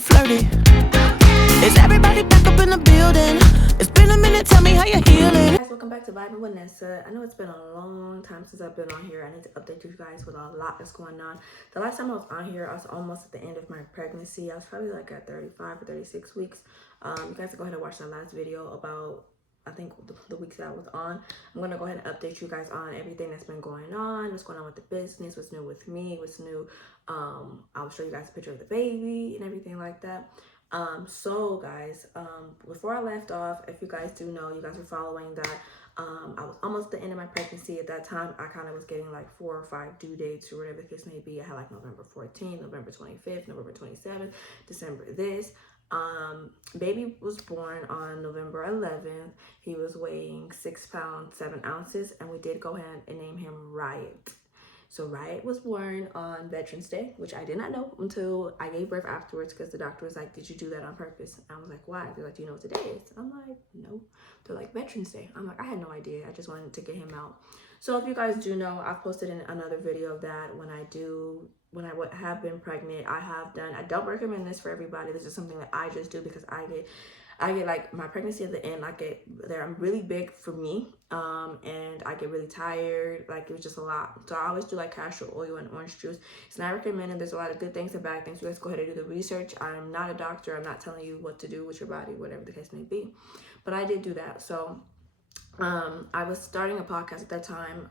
Flirty. Is everybody back up in the building? It's been a minute, tell me how you're healing. Guys, welcome back to Vibing with Nessa. I know it's been a long time since I've been on here. I need to update you guys with a lot that's going on. The last time I was on here, I was almost at the end of my pregnancy. I was probably like at 35 or 36 weeks. You guys can go ahead and watch that last video about, I think, the weeks that I was on. I'm going to go ahead and update you guys on everything that's been going on, what's going on with the business, what's new with me, what's new. I'll show you guys a picture of the baby and everything like that. So guys, before I left off, if you guys do know, you guys are following that, I was almost at the end of my pregnancy. At that time, I kind of was getting like 4 or 5 due dates or whatever the case may be. I had like November 14th, November 25th, November 27th, December this. Baby was born on November 11th. He was weighing 6 pounds, 7 ounces, and we did go ahead and name him Riot. So Riot was born on Veterans Day, which I did not know until I gave birth afterwards, because the doctor was like, did you do that on purpose? And I was like, why? They're like, do you know what today is? I'm like, no. They're like, Veterans Day. I'm like, I had no idea. I just wanted to get him out. So if you guys do know, I've posted in another video that when I have been pregnant, I don't recommend this for everybody. This is something that I just do because I get like my pregnancy at the end, I'm really big for me, and I get really tired. Like, it was just a lot. So I always do like castor oil and orange juice. It's not recommended. There's a lot of good things and bad things. So let's go ahead and do the research. I'm not a doctor. I'm not telling you what to do with your body, whatever the case may be. But I did do that. So I was starting a podcast at that time.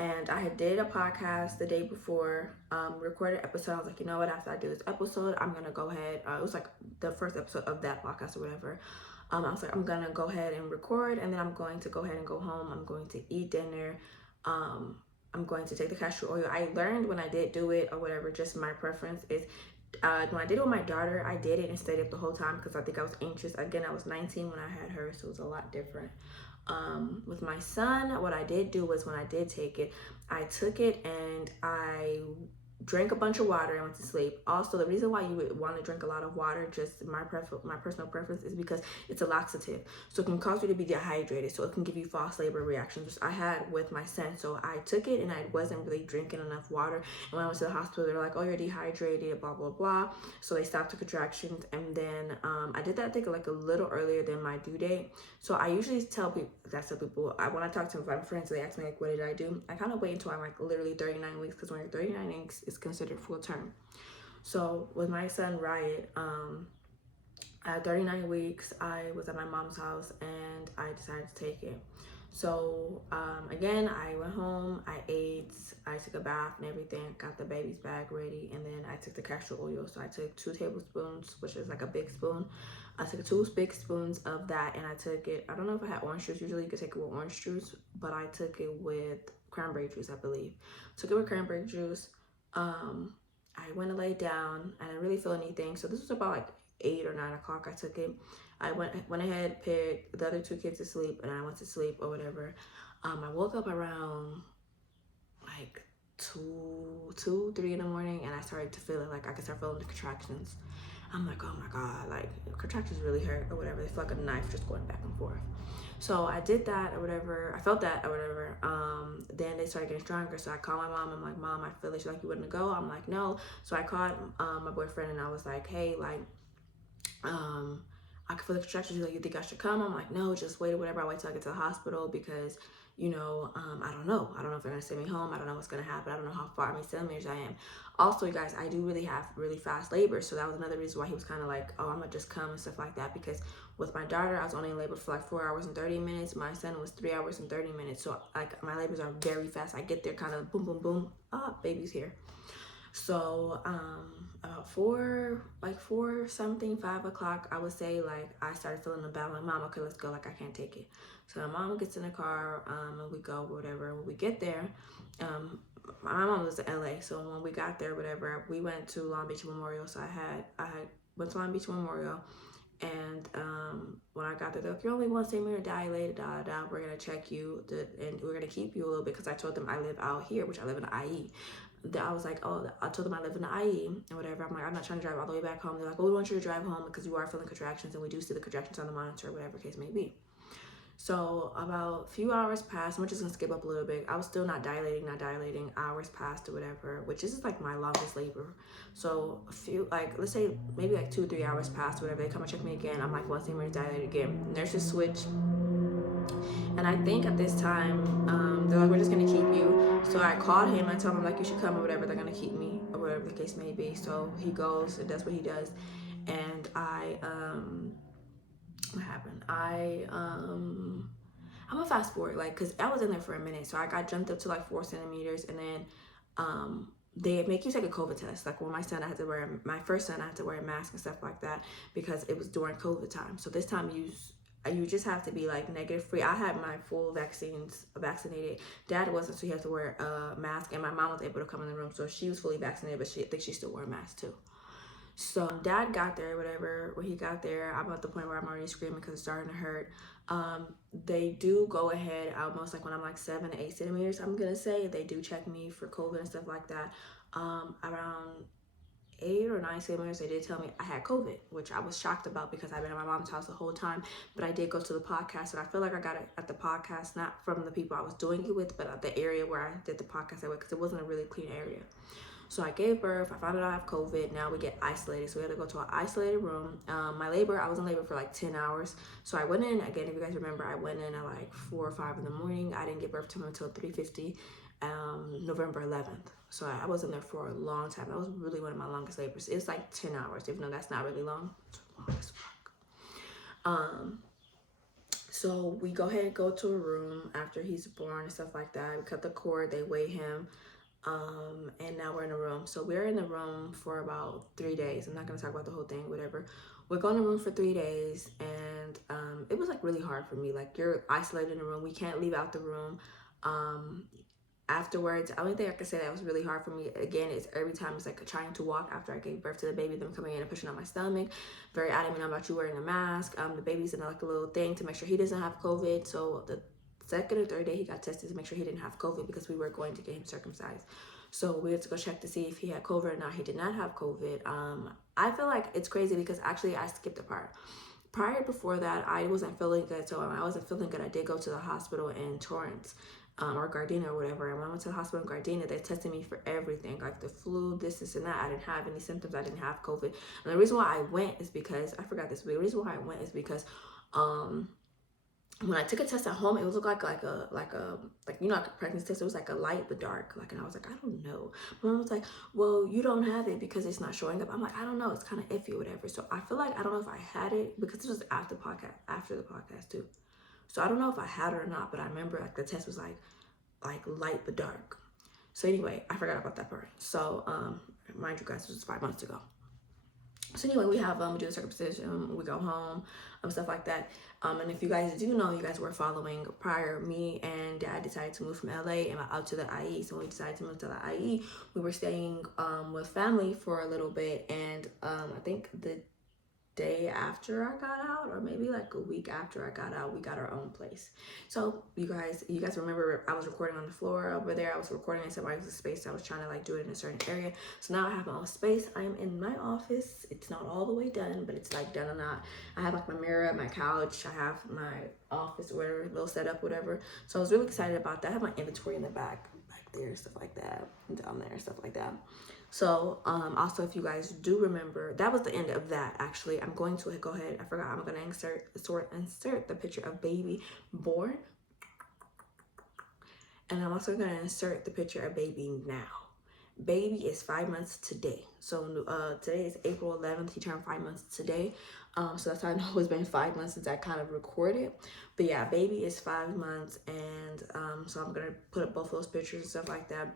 And I had did a podcast the day before, recorded episode. I was like, you know what, after I do this episode, I'm going to go ahead. It was like the first episode of that podcast or whatever. I was like, I'm going to go ahead and record, and then I'm going to go ahead and go home. I'm going to eat dinner. I'm going to take the castor oil. I learned when I did do it or whatever, just my preference is, when I did it with my daughter, I did it and stayed up the whole time because I think I was anxious. Again, I was 19 when I had her, so it was a lot different. With my son, what I did do was when I did take it, I took it and I drank a bunch of water and went to sleep. Also, the reason why you would want to drink a lot of water, just my personal preference, is because it's a laxative. So it can cause you to be dehydrated. So it can give you false labor reactions, which I had with my son. So I took it and I wasn't really drinking enough water. And when I went to the hospital, they were like, oh, you're dehydrated, blah, blah, blah. So they stopped the contractions. And then I did that, I think, like a little earlier than my due date. So I usually tell people, when I talk to my friends, they ask me, like, what did I do? I kind of wait until I'm like literally 39 weeks, because when you're 39 weeks, it's considered full term. So with my son Riot, at 39 weeks, I was at my mom's house and I decided to take it. So again, I went home, I ate, I took a bath and everything, got the baby's bag ready, and then I took the castor oil. So I took 2 tablespoons, which is like a big spoon. I took 2 big spoons of that, and I took it, I don't know if I had orange juice. Usually you could take it with orange juice, but I took it with cranberry juice, I believe. Took it with cranberry juice. I went to lay down. I didn't really feel anything. So this was about like 8 or 9 o'clock. I took it. I went ahead, picked the other 2 kids to sleep, and I went to sleep or whatever. I woke up around like 2, 3 in the morning, and I started to feel it. Like I could start feeling the contractions. I'm like, oh my God, like contractions really hurt or whatever. They feel like a knife just going back and forth. So I did that or whatever. I felt that or whatever. Then they started getting stronger. So I called my mom. I'm like, Mom, I feel it. She's like, you wouldn't go? I'm like, no. So I called my boyfriend, and I was like, hey, like, I can feel the contractions. He's like, you think I should come? I'm like, no, just wait or whatever. I wait till I get to the hospital because, you know, I don't know. I don't know if they're going to send me home. I don't know what's going to happen. I don't know how far, centimeters I am. Also, you guys, I do really have really fast labor. So that was another reason why he was kind of like, oh, I'm going to just come and stuff like that. Because with my daughter, I was only in labor for like 4 hours and 30 minutes. My son was 3 hours and 30 minutes. So like my labors are very fast. I get there kind of boom, boom, boom. Baby's here. So about 4 something, 5 o'clock, I would say, like I started feeling the battle. Like, Mom, okay, let's go. Like I can't take it. So my mom gets in the car, and we go, whatever. When we get there, my mom lives in LA. So when we got there, whatever, we went to Long Beach Memorial. So I went to Long Beach Memorial, and when I got there, they're like, you're only 1 centimeter dilated, we're gonna check you, and we're gonna keep you a little bit, because I told them I live out here, which I live in the IE. I was like, oh, I told them I live in the IE and whatever. I'm like, I'm not trying to drive all the way back home. They're like, well, we want you to drive home because you are feeling contractions, and we do see the contractions on the monitor, whatever case may be. So about a few hours passed. I'm just gonna skip up a little bit. I was still not dilating. Hours passed or whatever, which is like my longest labor. So a few, like, let's say maybe like 2 or 3 hours passed or whatever. They come and check me again. I'm like, 1 centimeter dilated again. Nurses switch. And I think at this time, they're like, we're just gonna keep you. So I called him. I told him like, you should come or whatever. They're gonna keep me or whatever the case may be. So he goes and does what he does. And what happened? I'm gonna fast forward, like, cause I was in there for a minute. So I got jumped up to like 4 centimeters, and then they make you take a COVID test. Like when my first son, I had to wear a mask and stuff like that because it was during COVID time. So this time you just have to be like negative free. I had my full vaccines vaccinated. Dad wasn't, so he had to wear a mask, and my mom was able to come in the room, so she was fully vaccinated, but I think she still wore a mask too. So Dad got there, whatever. When he got there, I'm at the point where I'm already screaming because it's starting to hurt. They do go ahead almost like when I'm like 7 to 8 centimeters, I'm gonna say, they do check me for COVID and stuff like that. Around 8 or 9 centimeters, they did tell me I had COVID, which I was shocked about because I've been at my mom's house the whole time. But I did go to the podcast, and I feel like I got it at the podcast, not from the people I was doing it with, but at the area where I did the podcast at, because it wasn't a really clean area. So I gave birth. I found out I have COVID. Now we get isolated. So we had to go to an isolated room. My labor, I was in labor for like 10 hours. So I went in, again, if you guys remember, I went in at like 4 or 5 in the morning. I didn't give birth to him until 3:50, November 11th. So I was in there for a long time. That was really one of my longest labors. It's like 10 hours, even though that's not really long. It's long as fuck. So we go ahead and go to a room after he's born and stuff like that. We cut the cord, they weigh him. And now we're in a room. So we're in the room for about 3 days. I'm not gonna talk about the whole thing, whatever. We're going to the room for 3 days, and it was like really hard for me. Like, you're isolated in a room. We can't leave out the room. Afterwards, the only thing I can say that was really hard for me, again, is every time it's like trying to walk after I gave birth to the baby, them coming in and pushing on my stomach, very adamant about you wearing a mask. The baby's in like a little thing to make sure he doesn't have COVID. So the second or third day he got tested to make sure he didn't have COVID because we were going to get him circumcised. So we had to go check to see if he had COVID or not. He did not have COVID. I feel like it's crazy because actually I skipped a part. Before that, I wasn't feeling good. So when I wasn't feeling good, I did go to the hospital in Torrance, or Gardena or whatever. And when I went to the hospital in Gardena, they tested me for everything, like the flu, this and that. I didn't have any symptoms. I didn't have COVID. And the reason why I went is because, I forgot this, but the reason why I went is because, when I took a test at home, it was like you know, like a pregnancy test. It was like a light but dark. Like, and I was like, I don't know. My mom was like, well, you don't have it because it's not showing up. I'm like, I don't know. It's kind of iffy or whatever. So I feel like I don't know if I had it because this was after the podcast too. So I don't know if I had it or not. But I remember like the test was like light but dark. So anyway, I forgot about that part. So mind you guys, this was 5 months ago. So anyway, we do the circumcision, we go home, stuff like that. And if you guys do know, you guys were following prior, me and Dad decided to move from LA and out to the IE. So when we decided to move to the IE, we were staying with family for a little bit. And I think the day after I got out, or maybe like a week after I got out, we got our own place. So you guys remember I was recording on the floor over there. I was recording in somebody's space. I was trying to like do it in a certain area. So now I have my own space. I am in my office. It's not all the way done, but it's like done or not. I have like my mirror, my couch. I have my office, whatever, little setup, whatever. So I was really excited about that. I have my inventory in the back there, stuff like that, and down there, stuff like that. So also, if you guys do remember, that was the end of that. Actually, I'm going to go ahead, I forgot, I'm going to insert the picture of baby born, and I'm also going to insert the picture of baby now. Baby is 5 months today. So today is April 11th. He turned 5 months today. So that's how I know it's been 5 months since I kind of recorded. But yeah, baby is 5 months, and so I'm gonna put up both of those pictures and stuff like that.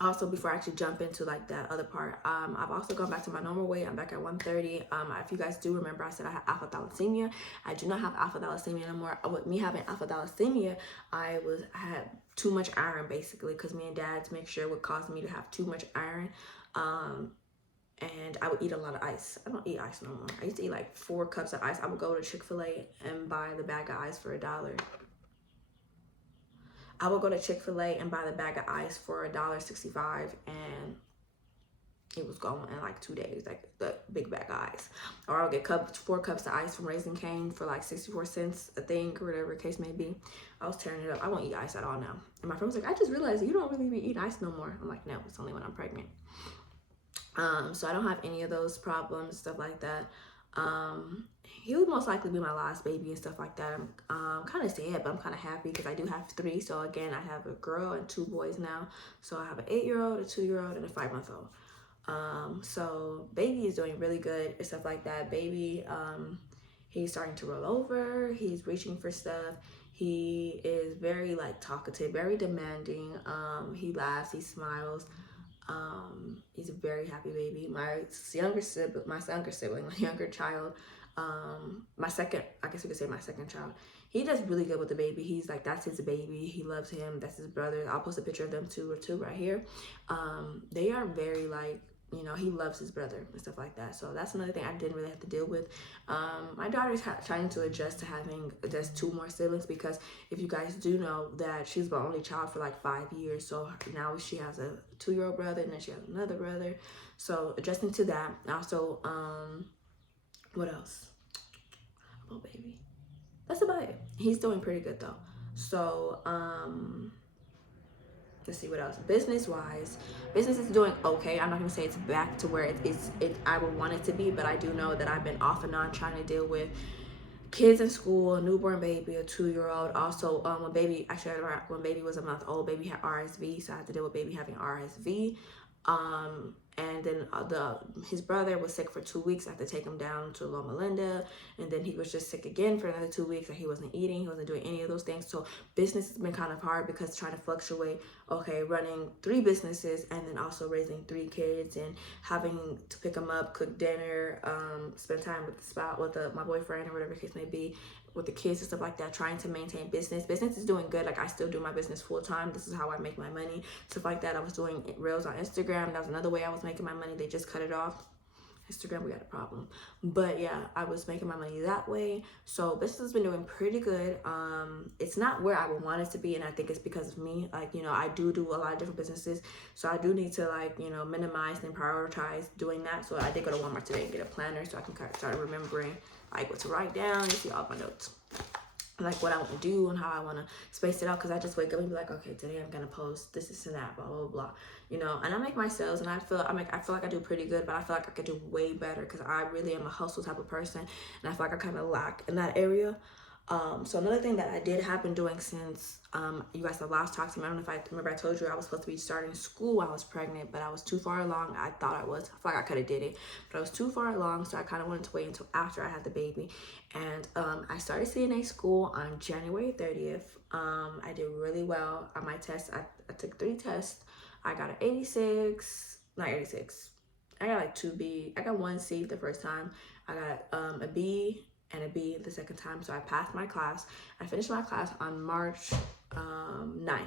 Also, before I actually jump into like that other part, I've also gone back to my normal weight. I'm back at 130. If you guys do remember, I said I had alpha thalassemia. I do not have alpha thalassemia anymore. With me having alpha thalassemia, I had too much iron basically, because me and Dad's mixture would cause me to have too much iron. And I would eat a lot of ice. I don't eat ice no more. I used to eat like 4 cups of ice. I would go to Chick-fil-A and buy the bag of ice for $1. I would go to Chick-fil-A and buy the bag of ice for $1.65, and it was gone in like 2 days, like the big bag of ice. Or I'll get 4 cups of ice from Raising Cane for like 64 cents a thing, or whatever the case may be. I was tearing it up. I won't eat ice at all now. And my friend was like, I just realized you don't really be eating ice no more. I'm like, no, it's only when I'm pregnant. So I don't have any of those problems, stuff like that. He would most likely be my last baby and stuff like that. I'm kind of sad, but I'm kind of happy because I do have 3. So again, I have a girl and 2 boys now. So I have an 8-year-old, a 2-year-old, and a 5-month-old. So baby is doing really good and stuff like that. Baby, he's starting to roll over. He's reaching for stuff. He is very like talkative, very demanding. He laughs, he smiles. He's a very happy baby. My younger sibling, my younger child, my second child, he does really good with the baby. He's like, that's his baby. He loves him. That's his brother. I'll post a picture of them two right here. They are very like, you know, he loves his brother and stuff like that. So that's another thing I didn't really have to deal with. My daughter's trying to adjust to having just 2 more siblings, because if you guys do know that she's the only child for like 5 years. So now she has a 2-year-old brother, and then she has another brother. So adjusting to that. Also, what else? Oh, baby. That's about it. He's doing pretty good though. So, let's see what else. Business is doing okay. I'm not gonna say it's back to where I would want it to be, but I do know that I've been off and on trying to deal with kids in school, a newborn baby, a 2-year-old. Also, when baby was a month old, baby had RSV, so I had to deal with baby having RSV. And then his brother was sick for 2 weeks. I had to take him down to Loma Linda, and then he was just sick again for another 2 weeks. And he wasn't eating, he wasn't doing any of those things. So business has been kind of hard, because trying to fluctuate, okay, running 3 businesses and then also raising 3 kids and having to pick them up, cook dinner, spend time with my boyfriend or whatever the case may be, with the kids and stuff like that, trying to maintain business. Business is doing good. Like, I still do my business full time. This is how I make my money, stuff like that. I was doing reels on Instagram. That was another way I was making my money. They just cut it off. Instagram, we got a problem. But yeah, I was making my money that way. So business has been doing pretty good. It's not where I would want it to be, and I think it's because of me. Like, you know, I do a lot of different businesses, so I do need to, like, you know, minimize and prioritize doing that. So I did go to Walmart today and get a planner, so I can start remembering like what to write down and see all my notes, like what I want to do and how I want to space it out. Because I just wake up and be like, okay, today I'm gonna post this and that, blah blah blah, you know. And I make my sales, and I feel like I do pretty good, but I feel like I could do way better, because I really am a hustle type of person, and I feel like I kind of lack in that area. So another thing that I have been doing since you guys have last talked to me, I don't know if I remember, I told you I was supposed to be starting school while I was pregnant, but I was too far along. I thought I feel like I could have did it, but I was too far along, so I kind of wanted to wait until after I had the baby. And I started CNA school on January 30th. I did really well on my test. I took 3 tests. I got an 86, not 86. I got like 2 B. I got 1 C the first time. I got a B and a B the second time, so I passed my class. I finished my class on March 9th.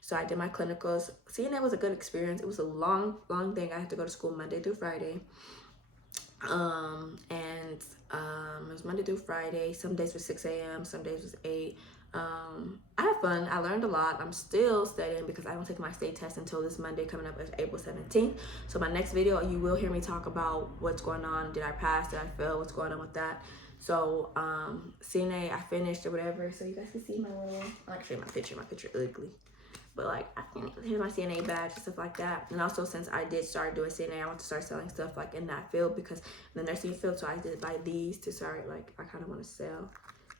So I did my clinicals. CNA was a good experience. It was a long thing. I had to go to school Monday through Friday. It was Monday through Friday. Some days was 6 a.m., some days was 8. I had fun. I learned a lot. I'm still studying because I don't take my state test until this Monday coming up, is April 17th. So my next video, you will hear me talk about what's going on. Did I pass? Did I fail? What's going on with that? So CNA, I finished or whatever. So you guys can see my little, I like to show you my picture. My picture ugly. But like, here's my CNA badge and stuff like that. And also, since I did start doing CNA, I want to start selling stuff like in that field, because the nursing field. So I did buy these to start, like, I kind of want to sell.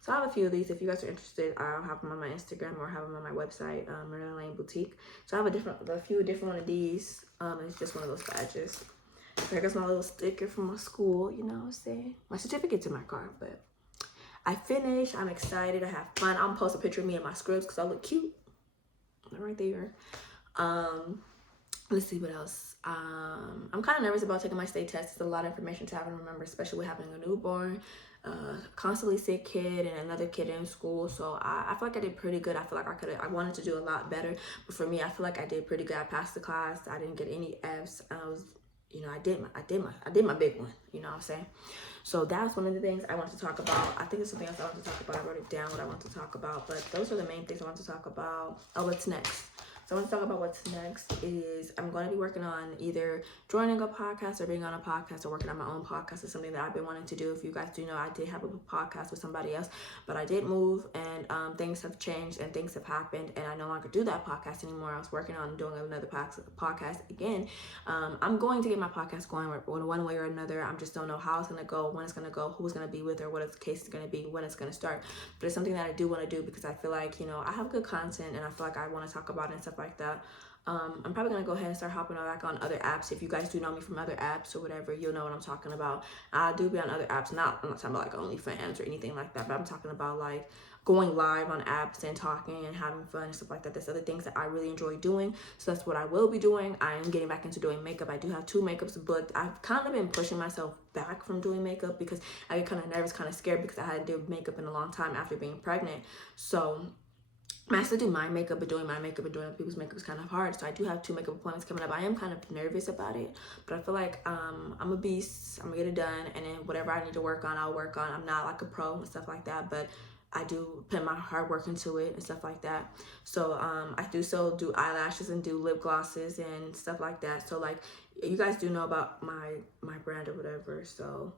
So I have a few of these. If you guys are interested, I'll have them on my Instagram or have them on my website, Maryland Lane Boutique. So I have a few different one of these. It's just one of those badges. There goes my little sticker from my school, you know what I'm saying? My certificate's in my car, but I finished. I'm excited. I have fun. I'm gonna post a picture of me in my scrubs because I look cute. Right there. Let's see what else. I'm kind of nervous about taking my state test. It's a lot of information to have and remember, especially with having a newborn, constantly sick kid, and another kid in school. So I feel like I did pretty good. I feel like I wanted to do a lot better, but for me, I feel like I did pretty good. I passed the class. I didn't get any F's. I was, you know, I did my big one. You know what I'm saying? So that's one of the things I want to talk about. I think there's something else I want to talk about. I wrote it down what I want to talk about, but those are the main things I want to talk about. Oh, what's next? So I want to talk about what's next is I'm going to be working on either joining a podcast or being on a podcast or working on my own podcast. Is something that I've been wanting to do. If you guys do know, I did have a podcast with somebody else, but I did move and things have changed and things have happened and I no longer do that podcast anymore. I was working on doing another podcast again. I'm going to get my podcast going one way or another. I just don't know how it's going to go, when it's going to go, who's going to be with her, what the case is going to be, when it's going to start. But it's something that I do want to do because I feel like, you know, I have good content and I feel like I want to talk about it and stuff like that. I'm probably going to go ahead and start hopping back on other apps. If you guys do know me from other apps or whatever, you'll know what I'm talking about. I do be on other apps. I'm not talking about like OnlyFans or anything like that, but I'm talking about like going live on apps and talking and having fun and stuff like that. There's other things that I really enjoy doing. So that's what I will be doing. I am getting back into doing makeup. I do have 2 makeups booked. I've kind of been pushing myself back from doing makeup because I get kind of nervous, kind of scared because I hadn't done makeup in a long time after being pregnant. So I still do my makeup, but doing my makeup and doing other people's makeup is kind of hard. So I do have 2 makeup appointments coming up. I am kind of nervous about it, but I feel like I'm a beast. I'm gonna get it done, and then whatever I need to work on, I'll work on. I'm not like a pro and stuff like that, but I do put my hard work into it and stuff like that. So I do still do eyelashes and do lip glosses and stuff like that. So like you guys do know about my brand or whatever. So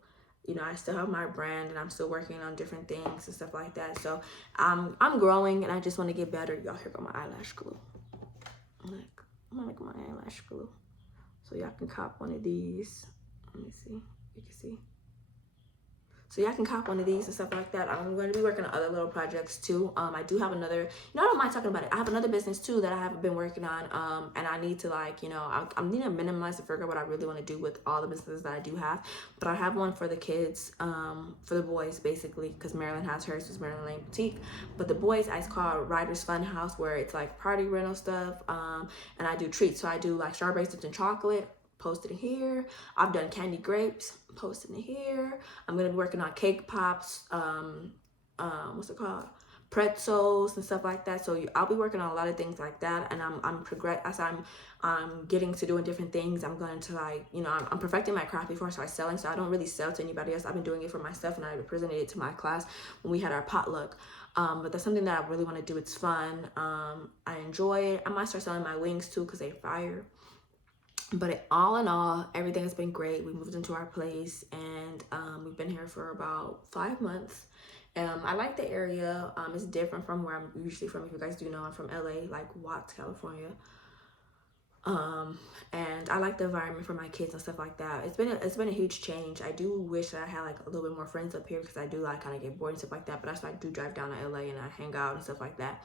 you know, I still have my brand and I'm still working on different things and stuff like that. So I'm growing and I just want to get better. Y'all, here go my eyelash glue. Like, I'm gonna make my eyelash glue. So y'all can cop one of these. Let me see. You can see. So y'all can cop one of these and stuff like that. I'm going to be working on other little projects too. I do have another, you know, I don't mind talking about it. I have another business too that I haven't been working on. And I need to like, you know, I need to minimize to figure out what I really want to do with all the businesses that I do have. But I have one for the kids, for the boys basically, because Marilyn has hers, it's Marilyn Lane Boutique. But the boys, I call Ryder's Fun House, where it's like party rental stuff. And I do treats. So I do like strawberry and chocolate. Posted in here. I've done candy grapes, posted in here. I'm gonna be working on cake pops, what's it called, pretzels and stuff like that. So I'll be working on a lot of things like that, and I'm getting to doing different things. I'm going to like, you know, I'm perfecting my craft before I start selling, so I don't really sell to anybody else. I've been doing it for myself, and I presented it to my class when we had our potluck. But that's something that I really want to do. It's fun. I enjoy it. I might start selling my wings too because they fire. But all in all, everything has been great. We moved into our place and we've been here for about 5 months. I like the area. It's different from where I'm usually from. If you guys do know, I'm from LA, like Watts, California. And I like the environment for my kids and stuff like that. It's been a huge change. I do wish that I had like a little bit more friends up here because I do like kind of get bored and stuff like that. But that's why I do drive down to LA and I hang out and stuff like that.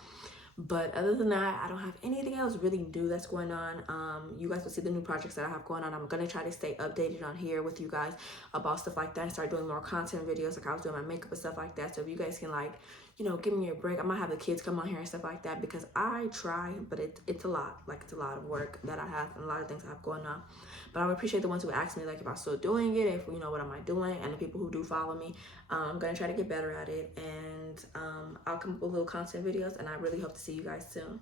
But other than that, I don't have anything else really new that's going on. You guys will see the new projects that I have going on. I'm going to try to stay updated on here with you guys about stuff like that and start doing more content videos like I was doing my makeup and stuff like that. So if you guys can like, you know, give me a break. I might have the kids come on here and stuff like that because I try, but it's a lot. Like it's a lot of work that I have and a lot of things I have going on. But I would appreciate the ones who ask me like if I'm still doing it, if, you know, what am I doing, and the people who do follow me. I'm going to try to get better at it, and I'll come up with little content videos, and I really hope to see you guys soon.